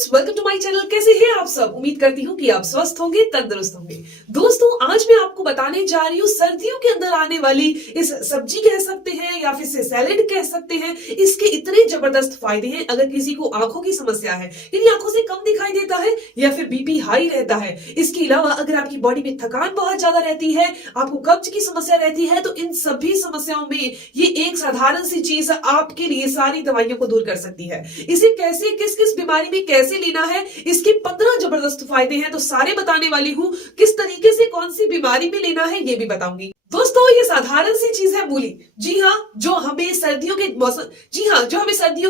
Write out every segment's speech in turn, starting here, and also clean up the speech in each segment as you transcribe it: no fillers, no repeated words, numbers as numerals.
Friends, welcome to my channel. कैसे हैं आप सब? उम्मीद करती हूँ कि आप स्वस्थ होंगे, तंदुरुस्त होंगे। दोस्तों, आज मैं आपको बताने जा रही हूँ सर्दियों के अंदर आने वाली इस सब्जी कह सकते हैं या फिर से सैलेड कह सकते हैं। इसके इतने जबरदस्त फायदे हैं। अगर किसी को आंखों की समस्या है, यानी आंखों से कम दिखाई देता है या फिर बीपी हाई रहता है, इसके अलावा अगर आपकी बॉडी में थकान बहुत ज्यादा रहती है, आपको कब्ज की समस्या रहती है, तो इन सभी समस्याओं में ये एक साधारण सी चीज आपके लिए सारी दवाइयों को दूर कर सकती है। इसे कैसे, किस किस बीमारी में कैसे लेना है, इसके 15 जबरदस्त फायदे हैं, तो सारे बताने वाली हूँ। किस तरीके से कौन सी बीमारी में लेना है ये भी बताऊंगी। दोस्तों, ये साधारण सी चीज है मूली। जी हाँ, जो हमें सर्दियों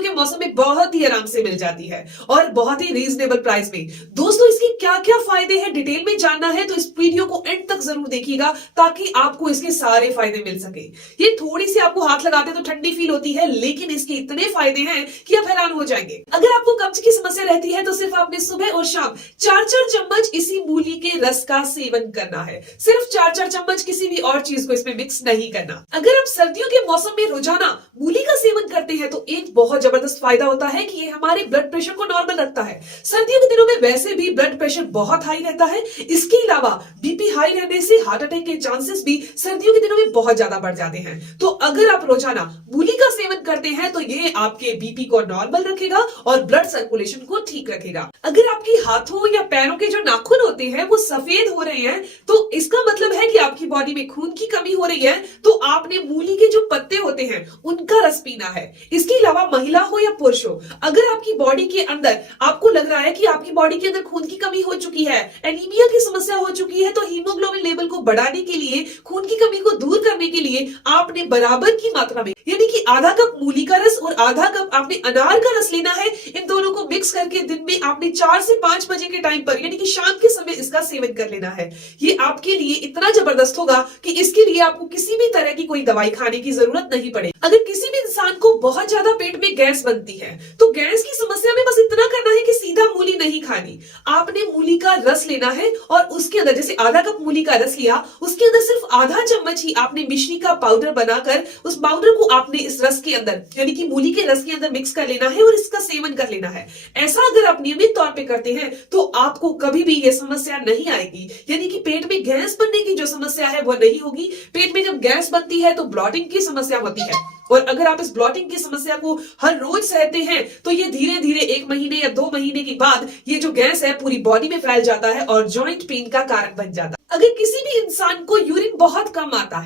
के मौसम में बहुत ही आराम से मिल जाती है और बहुत ही रीजनेबल प्राइस में। दोस्तों, इसके क्या क्या फायदे हैं डिटेल में जानना है तो इस वीडियो को एंड तक जरूर देखिएगा, ताकि आपको इसके सारे फायदे मिल सके। ये थोड़ी सी आपको हाथ लगाते तो ठंडी फील होती है, लेकिन इसके इतने फायदे हैं कि आप हैरान हो जाएंगे। अगर आपको कब्ज की समस्या रहती है तो सिर्फ आपने सुबह और शाम 4-4 चम्मच इसी मूली के रस का सेवन करना है। सिर्फ 4-4 चम्मच, किसी भी और चीज को इसमें मिक्स नहीं करना। अगर आप सर्दियों के मौसम में रोजाना मूली का सेवन करते हैं तो एक बहुत जबरदस्त फायदा होता है कि ये हमारे ब्लड प्रेशर को नॉर्मल रखता है। सर्दियों के दिनों में वैसे भी ब्लड प्रेशर बहुत हाई रहता है, इसके अलावा बीपी हाई रहने से हार्ट अटैक के चांसेस भी सर्दियों के दिनों में बहुत ज्यादा बढ़ जाते हैं। तो अगर आप रोजाना मूली का सेवन करते हैं तो ये आपके बीपी को नॉर्मल रखेगा और ब्लड सर्कुलेशन को ठीक रखेगा। अगर आपके हाथों या पैरों के जो नाखून होते हैं वो सफेद हो रहे हैं, तो इसका मतलब है कि आपकी बॉडी में खून की कमी हो रही है, तो आपने मूली के जो पत्ते होते हैं उनका रस पीना है। इसके अलावा महिला हो या पुरुष हो, अगर आपकी बॉडी के अंदर आपको लग रहा है कि आपकी बॉडी के अंदर खून की कमी हो चुकी है, एनीमिया की समस्या हो चुकी है, तो हीमोग्लोबिन लेवल को बढ़ाने के लिए, खून की कमी को दूर करने के लिए आपने बराबर की मात्रा में, यानी कि आधा कप मूली का रस और आधा कप आपने अनार का रस लेना है। इन दोनों को मिक्स करके दिन में आपने 4 से 5 बजे के टाइम पर, यानी कि शाम के समय इसका सेवन कर लेना है। ये आपके लिए इतना जबरदस्त होगा कि इसके लिए आपको किसी भी तरह की कोई दवाई खाने की जरूरत नहीं पड़ेगी। अगर किसी भी इंसान को बहुत ज्यादा पेट में गैस बनती है, तो गैस की समस्या में बस इतना करना है कि सीधा मूली नहीं खानी। आपने मूली का रस लेना है और उसके अंदर, जैसे आधा कप मूली का रस लिया, उसके अंदर सिर्फ आधा चम्मच ही आपने मिश्री का पाउडर बनाकर उस पाउडर को आपने इस रस के अंदर, यानी कि मूली के रस के अंदर मिक्स कर लेना है और इसका सेवन कर लेना है। ऐसा अगर आप नियमित तौर पे करते हैं तो आपको कभी भी ये समस्या नहीं आएगी, यानी कि पेट में गैस बनने की जो समस्या है वो नहीं होगी। पेट में जब गैस बनती है तो ब्लॉटिंग की समस्या होती है, और अगर आप इस ब्लॉटिंग की समस्या को हर रोज सहते हैं तो ये धीरे धीरे 1 महीने या 2 महीने के बाद ये जो गैस है पूरी बॉडी में फैल जाता है और जॉइंट पेन का कारण बन जाता है। अगर किसी भी इंसान को यूरिन बहुत कम आता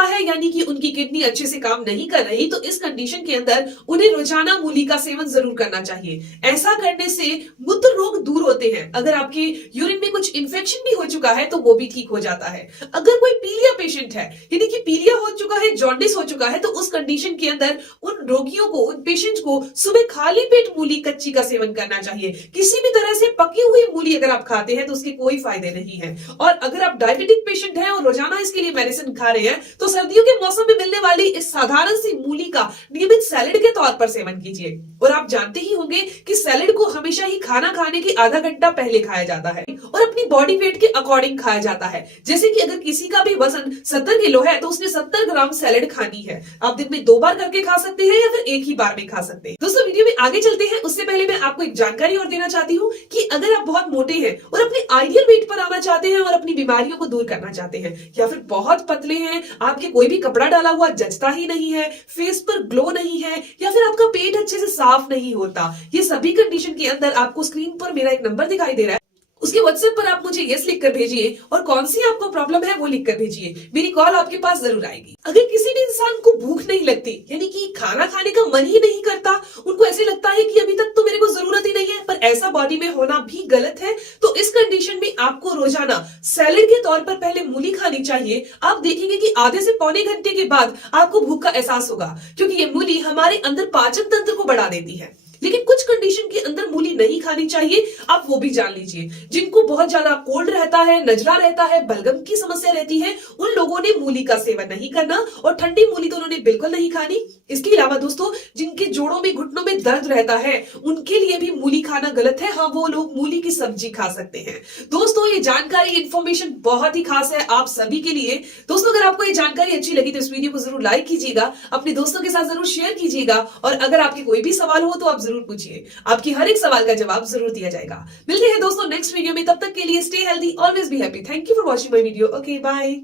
है, यानी कि उनकी किडनी अच्छे से काम नहीं कर रही, तो इस कंडीशन के अंदर उन्हें रोजाना मूली का सेवन जरूर करना चाहिए। ऐसा करने से मूत्र रोग दूर होते हैं। अगर आपके यूरिन में कुछ इन्फेक्शन भी हो चुका है तो वो भी ठीक हो जाता है। अगर कोई पीलिया पेशेंट है, यानी कि पीलिया हो चुका है, जॉन्डिस हो चुका है, तो उस कंडीशन के अंदर उन रोगियों को, उन पेशेंट को सुबह खाली पेट मूली कच्ची का सेवन करना चाहिए। किसी भी तरह से पकी हुई मूली अगर आप खाते हैं तो उसके कोई फायदे नहीं है। और अगर आप डायबिटिक पेशेंट हैं और रोजाना इसके लिए मेडिसिन खा रहे हैं, तो सर्दियों के मौसम में मिलने वाली इस साधारण सी मूली का नियमित सैलेड के तौर पर सेवन कीजिए। और आप जानते ही होंगे कि सैलेड को हमेशा ही खाना खाने के आधा घंटा पहले खाया जाता है और अपनी बॉडी वेट के अकॉर्डिंग खाया जाता है। जैसे कि अगर किसी का भी वजन 70 किलो है तो उसने 70 ग्राम सैलेड खानी है। आप दिन में 2 बार करके खा सकते हैं या फिर एक ही बार में खा सकते हैं। दोस्तों, वीडियो में आगे चलते हैं उससे पहले मैं आपको एक जानकारी और देना चाहती हूँ कि अगर आप बहुत मोटे हैं और अपने आइडियल वेट पर आना चाहते हैं और अपनी बीमारियों को दूर करना चाहते हैं, या फिर बहुत पतले हैं, आपके कोई भी कपड़ा डाला हुआ जचता ही नहीं है, फेस पर ग्लो नहीं है, या फिर आपका पेट अच्छे से साफ नहीं होता, ये सभी कंडीशन के अंदर आपको स्क्रीन पर मेरा एक नंबर दिखाई दे रहा है, उसके व्हाट्सएप पर आप मुझे यस लिखकर भेजिए और कौन सी आपको प्रॉब्लम है वो लिखकर भेजिए। मेरी कॉल आपके पास जरूर आएगी। अगर किसी भी इंसान को भूख नहीं लगती, यानी कि खाना खाने का मन ही नहीं करता, उनको ऐसे लगता है कि अभी तक तो मेरे को जरूरत ही नहीं है, पर ऐसा बॉडी में होना भी गलत है, तो इस कंडीशन में आपको रोजाना सैलेड के तौर पर पहले मूली खानी चाहिए। आप देखेंगे कि आधे से पौने घंटे के बाद आपको भूख का एहसास होगा, क्योंकि ये मूली हमारे अंदर पाचन तंत्र को बढ़ा देती है। लेकिन कुछ कंडीशन के अंदर मूली नहीं खानी चाहिए, आप वो भी जान लीजिए। जिनको बहुत ज्यादा कोल्ड रहता है, नजला रहता है, बलगम की समस्या रहती है, उन लोगों ने मूली का सेवन नहीं करना, और ठंडी मूली तो उन्होंने बिल्कुल नहीं खानी। इसके अलावा दोस्तों, जिनके जोड़ों में, घुटनों में दर्द रहता है, उनके लिए भी मूली खाना गलत है, हाँ वो लोग मूली की सब्जी खा सकते हैं। दोस्तों ये जानकारी इन्फॉर्मेशन बहुत ही खास है आप सभी के लिए। दोस्तों अगर आपको ये जानकारी अच्छी लगी तो इस वीडियो को जरूर लाइक कीजिएगा, अपने दोस्तों के साथ जरूर शेयर कीजिएगा, और अगर आपके कोई भी सवाल हो तो आप जरूर पूछिए, आपकी हर एक सवाल का जवाब जरूर दिया जाएगा। मिलते हैं दोस्तों नेक्स्ट वीडियो में, तब तक के लिए stay healthy, always be happy. Thank you for watching my video. Okay bye.